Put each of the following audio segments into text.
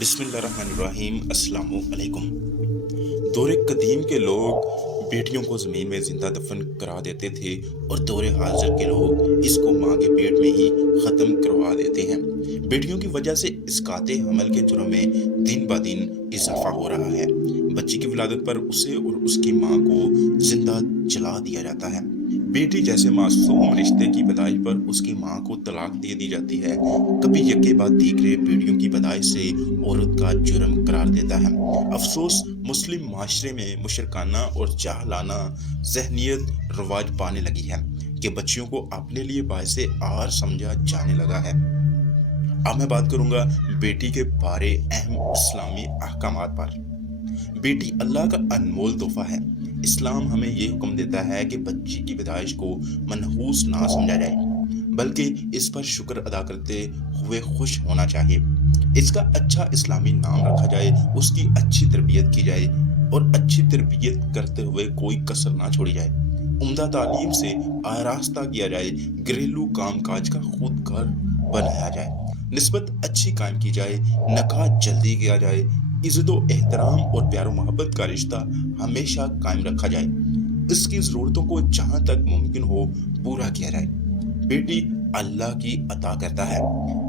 बिस्मिल्लाहिर्रहमानिर्रहीम। अस्सलाम वालेकुम। दौरे कदीम के लोग बेटियों को ज़मीन में ज़िंदा दफन करा देते थे और दौरे हाज़िर के लोग इसको माँ के पेट में ही ख़त्म करवा देते हैं। बेटियों की वजह से इसकाते हमल के जुर्म में दिन ब दिन इजाफा हो रहा है। बच्ची की विलादत पर उसे और उसकी माँ को ज़िंदा जला दिया जाता है। बेटी जैसे मासूम रिश्ते की पैदाइश पर उसकी माँ को तलाक दे दी जाती है। कभी यके बाद दीगरे बेटियों की पैदाइश से औरत का जुर्म करार देता है। अफसोस मुस्लिम माशरे में मुशरकाना और जाहलाना ज़हनियत रवाज पाने लगी है कि बच्चियों को अपने लिए बायसे आर समझा जाने लगा है। अब मैं बात करूंगा बेटी के बारे अहम इस्लामी अहकामात पर। बेटी अल्लाह का अनमोल तोहफा है। इस्लाम हमें ये हुक्म देता है कि बच्ची की पैदाइश को मनहूस ना समझा जाए, बल्कि इस पर शुक्र अदा करते हुए खुश होना चाहिए। इसका अच्छा इस्लामी नाम रखा जाए, उसकी अच्छी तरबियत की जाए और अच्छी तरबियत करते हुए कोई कसर ना छोड़ी जाए। उम्दा तालीम से आरास्ता किया जाए, घरेलू कामकाज का खुद घर बनाया जाए, निस्बत अच्छी कायम की जाए, नकाह जल्दी किया जाए, इज्जत एहतराम और प्यार मोहब्बत का रिश्ता हमेशा कायम रखा जाए, इसकी ज़रूरतों को जहाँ तक मुमकिन हो पूरा किया जाए। बेटी अल्लाह की अता करता है।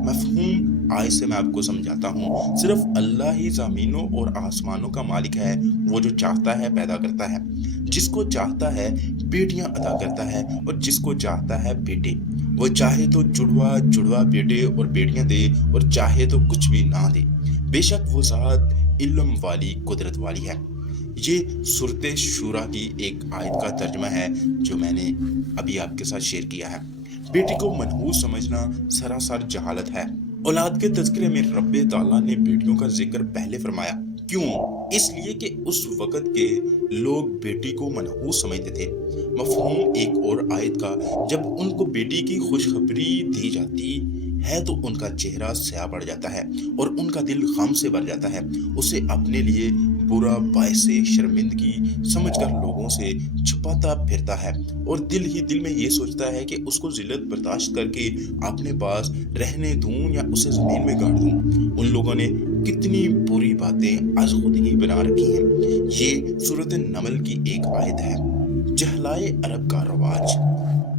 मफ़हूम आय से मैं आपको समझाता हूँ। सिर्फ अल्लाह ही ज़मीनों और आसमानों का मालिक है। वो जो चाहता है पैदा करता है, जिसको चाहता है बेटियां अता करता है और जिसको चाहता है बेटे। वो चाहे तो जुड़वा जुड़वा बेटे और बेटियां दे और चाहे तो कुछ भी ना दे। बेशक वो ज़ात इल्म वाली कुदरत वाली है। ये सूरत शूरा की एक आयत का तर्जुमा है जो मैंने अभी आपके साथ शेयर किया है। बेटी को मनहूस समझना सरासर जहालत है। औलाद के तज़किरे में रब्बे ताला ने बेटियों का जिक्र पहले फरमाया। क्यों? इसलिए कि उस वक़्त के लोग बेटी को मनहूस समझते थे। मफ़हूम एक और आयत का, जब उनको बेटी की खुशखबरी दी जाती है तो उनका चेहरा स्याह पड़ जाता है और उनका दिल गम से भर जाता है। उसे अपने लिए बुरा बायसे शर्मिंदगी समझकर लोगों से छुपाता फिरता है और दिल ही दिल में ये सोचता है कि उसको जिल्लत बर्दाश्त करके अपने पास रहने दूं या उसे ज़मीन में गाड़ दूं। उन लोगों ने कितनी बुरी बातें आज खुद ही बना रखी हैं। ये सूरत नमल की एक आयत है। जहलाए अरब का रवाज।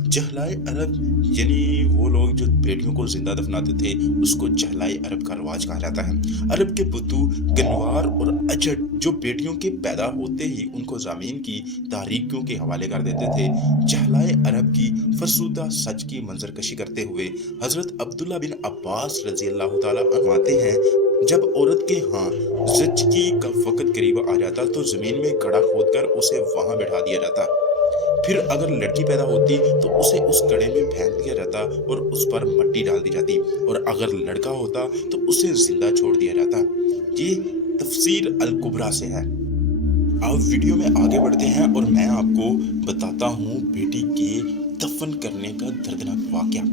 जहलाए अरब यानी वो लोग जो बेटियों को जिंदा दफनाते थे, उसको जहलाए अरब का रवाज कहा जाता है। अरब के बुद्धू गनवार और अजट जो बेटियों के पैदा होते ही उनको ज़मीन की तारीकियों के हवाले कर देते थे। जहलाए अरब की फरसुदा सच की मंजरकशी करते हुए हज़रत अब्दुल्ला बिन अब्बास रज़ी अल्लाह ताला फरमाते हैं, जब औरत के यहाँ ज़िचकी का वक़्त करीब आ जाता तो ज़मीन में गड्ढा खोदकर उसे वहाँ बिठा दिया जाता। फिर अगर लड़की पैदा होती तो उसे उस गड्ढे में फेंक दिया जाता और उस पर मिट्टी डाल दी जाती, और अगर लड़का होता तो उसे जिंदा छोड़ दिया जाता। ये तफसीर अल कुबरा से है। अब वीडियो में आगे बढ़ते हैं और मैं आपको बताता हूँ बेटी के दफन करने का दर्दनाक वाकया।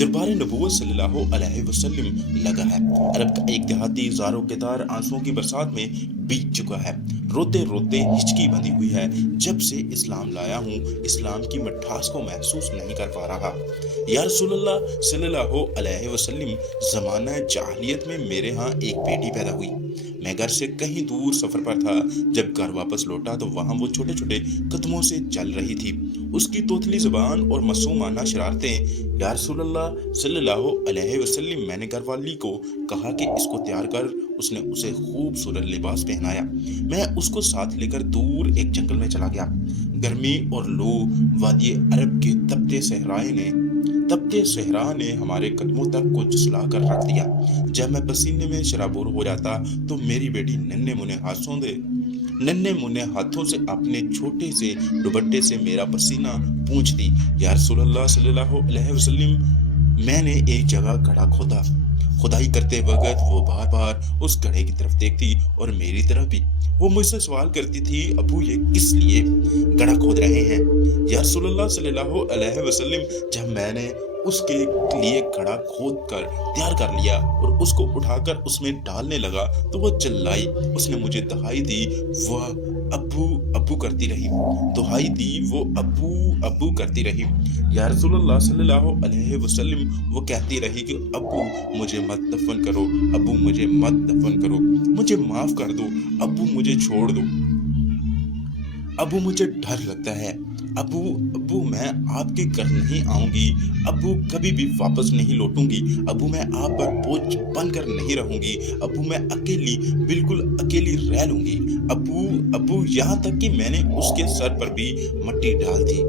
दरबार नबूवत सल्लल्लाहु अलैहि वसल्लम लगा है। अरब का एक देहाती ज़ारो के तार आंसुओं की बरसात में बीत चुका है। रोते रोते हिचकी बंधी हुई है। जब से इस्लाम लाया हूँ, इस्लाम की मिठास को महसूस नहीं कर पा रहा। या रसूलल्लाह सल्लल्लाहु अलैहि वसल्लम, ज़माना जाहिलियत में मेरे यहाँ एक बेटी पैदा हुई। मैं घर से कहीं दूर सफ़र पर था। जब घर वापस लौटा तो वहाँ वो छोटे छोटे कदमों से चल रही थी। उसकी तोतली ज़ुबान और मासूमाना शरारतें। या रसूलल्लाह सल्लल्लाहु अलैहि वसल्लम, मैंने घरवाली को कहा कि इसको तैयार कर। उसने उसे खूबसूरत लिबास पहनाया। मैं उसको साथ लेकर दूर एक जंगल में चला गया। गर्मी और लू वादी अरब के तपते सहरा ने हमारे कदमों तक को झुलसा कर रख दिया। जब मैं पसीने में शराबोर हो जाता तो मेरी बेटी नन्हे मुन्ने हाथों से अपने छोटे से दुपट्टे से मेरा पसीना पूंछती। या रसूलल्लाह सल्लल्लाहु अलैहि वसल्लम, मैंने एक जगह गड्ढा खोदा। खुदाई करते वक्त वो बार बार उस गड्ढे की तरफ देखती और मेरी तरफ भी। वो मुझसे सवाल करती थी, अबू ये किस लिए गड्ढा खोद रहे हैं? या रसूलल्लाह सल्लल्लाहु अलैहि वसल्लम, जब मैंने उसके लिए गड्ढा खोद कर तैयार कर लिया और उसको उठाकर उसमें डालने लगा तो वो चिल्लाई। उसने मुझे दुहाई दी, वह अब्बू अब्बू करती रही। दुहाई दी, वो अब्बू अब्बू करती रही। या रसूलल्लाह सल्लल्लाहु अलैहि वसल्लम, वो कहती रही कि अब्बू मुझे मत दफन करो, अब्बू मुझे मत दफन करो, मुझे माफ कर दो, अब्बू मुझे छोड़ दो, अब्बू मुझे डर लगता है, अब्बू अब्बू मैं आपके घर नहीं आऊंगी, अब्बू कभी भी वापस नहीं लौटूंगी, अब्बू मैं आप पर बोझ बनकर नहीं रहूंगी, अब्बू मैं अकेली, बिल्कुल अकेली रह लूंगी, अब्बू अब्बू यहाँ तक कि मैंने उसके सर पर भी मट्टी डाल दी।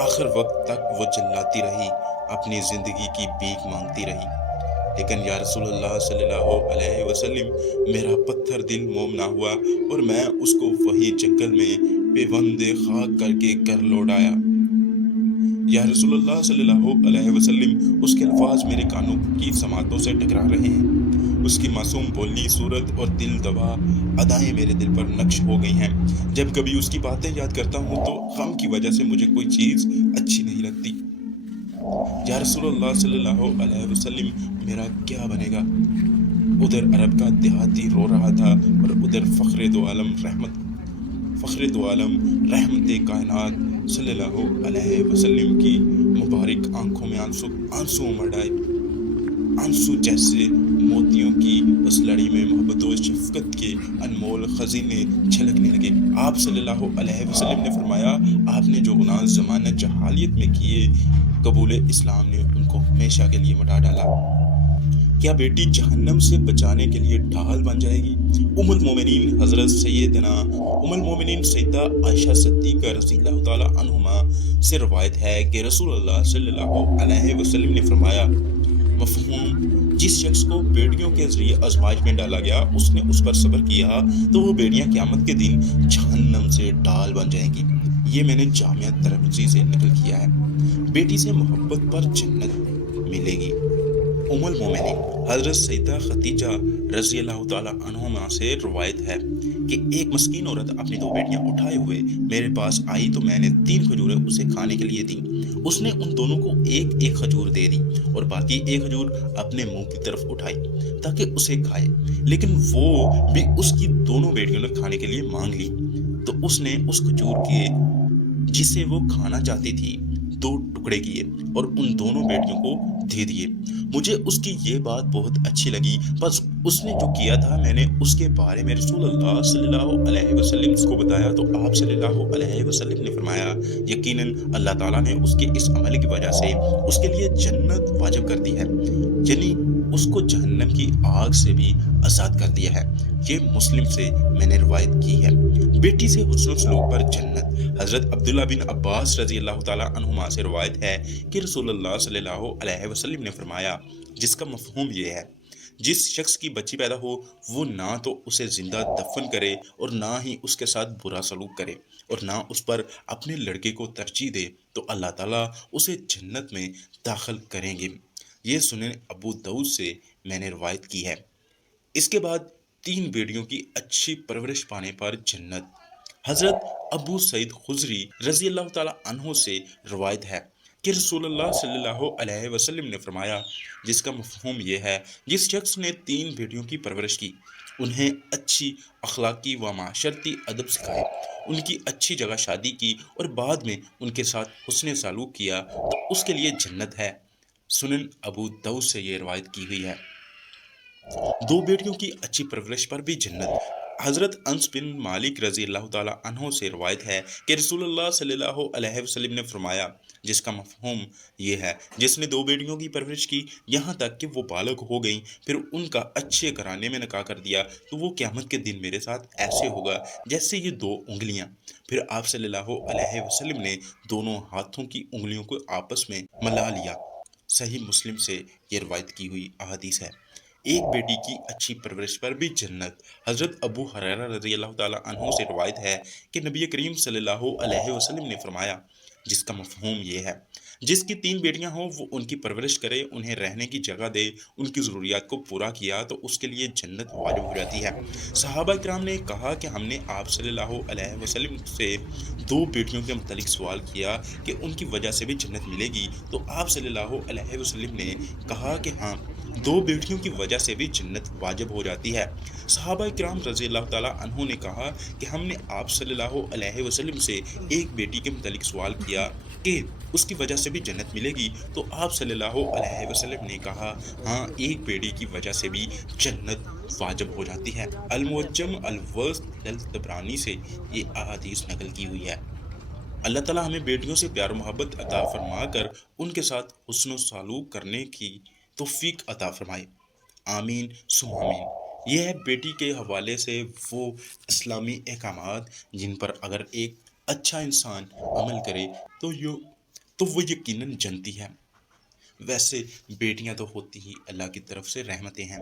आखिर वक्त तक वो चिल्लाती रही, अपनी जिंदगी की भीख मांगती रही। लेकिन या रसूलुल्लाह सल्लल्लाहु अलैहि वसल्लम, मेरा पत्थर दिल मोम ना हुआ और मैं उसको वही जंगल में बेबंदे खाक करके घर लौट आया। या रसूलुल्लाह सल्लल्लाहु अलैहि वसल्लम, उसके अल्फाज मेरे कानों की समातों से टकरा रहे हैं। उसकी मासूम बोली, सूरत और दिल दवा अदाएं मेरे दिल पर नक्श हो गई हैं। जब कभी उसकी बातें याद करता हूँ तो गम की वजह से मुझे कोई चीज़ अच्छी नहीं लगती। या रसूलुल्लाह सल्लल्लाहु अलैहि वसल्लम, मेरा क्या बनेगा? उधर अरब का देहाती रो रहा था और उधर फ़ख्र दो आलम रहमत कायनात सल्लल्लाहु अलैहि वसल्लम की मुबारक आंखों में आंसू उमड़ आए। आंसू जैसे मोतियों की उस लड़ी में मोहब्बत और शफ़क़त के अनमोल खजीने छलकने लगे। आप सल्लल्लाहु अलैहि वसल्लम ने फरमाया, आपने जो गुनाह ज़माना जहालियत में किए, कबूल इस्लाम ने उनको हमेशा के लिए मिटा डाला। क्या बेटी जहन्नम से बचाने के लिए ढाल बन जाएगी? उम्मुल मोमिनीन हज़रत उम्मुल मोमिनीन सैयदा आयशा सिद्दीक़ा रज़ियल्लाहु ताला अन्हुमा से रवायत है कि रसूलुल्लाह सल्लल्लाहु अलैहि वसल्लम ने फरमाया, मफ़हूम, जिस शख्स को बेड़ियों के जरिए आजमाइश में डाला गया, उसने उस पर सब्र किया तो वो बेड़ियां क़यामत के दिन जहन्नम से ढाल बन जाएंगी। ये मैंने जामिया तिरमिज़ी से नकल किया है। बेटी से मोहब्बत पर जन्नत मिलेगी। उम्मुल मोमिनीन हज़रत सैयदा खदीजा रज़ियल्लाहु ताला अन्हुमा से रवायत है कि एक मस्कीन औरत अपनी दो बेटियां उठाए हुए मेरे पास आई तो मैंने 3 खजूरें उसे खाने के लिए दी। उसने उन दोनों को एक एक खजूर दे दी और बाकी एक खजूर अपने मुंह की तरफ उठाई ताकि उसे खाए, लेकिन वो भी उसकी दोनों बेटियों ने खाने के लिए मांग ली तो उसने उस खजूर के जिसे वो खाना चाहती थी 2 टुकड़े किए और उन दोनों बेटियों को दे दिए। मुझे उसकी ये बात बहुत अच्छी लगी, बस उसने जो किया था मैंने उसके बारे में रसूलुल्लाह सल्लल्लाहु अलैहि वसल्लम को बताया तो आप सल्लल्लाहु अलैहि वसल्लम ने फरमाया, यकीनन अल्लाह ताला ने उसके इस अमल की वजह से उसके लिए जन्नत वाजिब कर दी है, यानी उसको जहन्नम की आग से भी आज़ाद कर दिया है। ये मुस्लिम से मैंने रिवायत की है। बेटी से हुस्न सलूक पर जन्नत हज़रत अब्दुल्ला बिन अब्बास रज़ियल्लाहु ताला अन्हुमा से रिवायत है कि रसूलुल्लाह सल्लल्लाहु अलैहि वसल्लम ने फरमाया, जिसका मफ़हूम ये है, जिस शख्स की बच्ची पैदा हो वो ना तो उसे जिंदा दफन करे और ना ही उसके साथ बुरा सलूक करे और ना उस पर अपने लड़के को तरजीह दे तो अल्लाह ताला उसे जन्नत में दाखिल करेंगे। ये सुनन अबू दाऊद से मैंने रिवायत की है। इसके बाद 3 बेटियों की अच्छी परवरिश पाने पर जन्नत हज़रत अबू सईद खुजरी रज़ियल्लाहु ताला अन्हु से रिवायत है कि रसूलुल्लाह सल्लल्लाहु अलैहि वसल्लम ने फरमाया, जिसका मफ़हूम ये है, जिस शख्स ने 3 बेटियों की परवरिश की, उन्हें अच्छी अखलाकी व माशरती अदब सिखाए, उनकी अच्छी जगह शादी की और बाद में उनके साथ हुस्न सलूक किया तो उसके लिए जन्नत है। सुनन अबू दाऊद से ये रिवायत की हुई है। 2 बेटियों की अच्छी परवरिश पर भी जन्नत हज़रत अनस बिन मालिक रज़ियल्लाहु ताला अन्हु से रिवायत है कि रसूलुल्लाह सल्लल्लाहु अलैहि वसल्लम ने फरमाया, जिसका मफ़हूम ये है, जिसने 2 बेटियों की परवरिश की यहाँ तक कि वो बालग हो गईं, फिर उनका अच्छे घराने में निकाह कर दिया तो वो क़यामत के दिन मेरे साथ ऐसे होगा जैसे ये 2 उंगलियाँ। फिर आप सल्लल्लाहु अलैहि वसल्लम ने दोनों हाथों की उंगलियों को आपस में मिला लिया। सही मुस्लिम से ये रिवायत की हुई अहादीस है। एक बेटी की अच्छी परवरिश पर भी जन्नत हज़रत अबू हुरैरा रज़ियल्लाहु ताला अन्हु से रिवायत है कि नबी करीम सल्लल्लाहु अलैहि वसल्लम ने फरमाया, जिसका मफ़हूम ये है, जिसकी 3 बेटियां हों वो उनकी परवरिश करे, उन्हें रहने की जगह दे, उनकी ज़रूरियात को पूरा किया तो उसके लिए जन्नत वाजिब हो जाती है। सहाबा किराम ने कहा कि हमने आप सल्लल्लाहु अलैहि वसल्लम से 2 बेटियों के मुतालिक सवाल किया कि उनकी वजह से भी जन्नत मिलेगी तो आप सल्लल्लाहु अलैहि वसल्लम ने कहा कि हाँ, दो बेटियों की वजह से भी जन्नत वाजिब हो जाती है। सहाबा किराम रज़ी अल्लाह ताला अन्हों ने कहा कि हमने आप सल्लल्लाहु अलैहि वसल्लम से एक बेटी के मुतालिक सवाल किया कि उसकी वजह से भी जन्नत मिलेगी, तो आप सल्लल्लाहु अलैहि वसल्लम ने कहा, हाँ, एक बेटी की वजह से भी जन्नत वाजिब हो जाती है। अल-मुअज्जम अल-वसत लल तबरानी से ये अहादीस नकल की हुई है। अल्लाह ताला हमें बेटियों से प्यार मोहब्बत अता फरमाकर उनके साथ हुस्न सलूक करने की तौफीक अता फरमाए। आमीन सुम आमीन। ये है बेटी के हवाले से वो इस्लामी अहकामात जिन पर अगर एक अच्छा इंसान अमल करे तो यो तो वो यकीनन जनती है। वैसे बेटियां तो होती ही अल्लाह की तरफ से रहमतें हैं।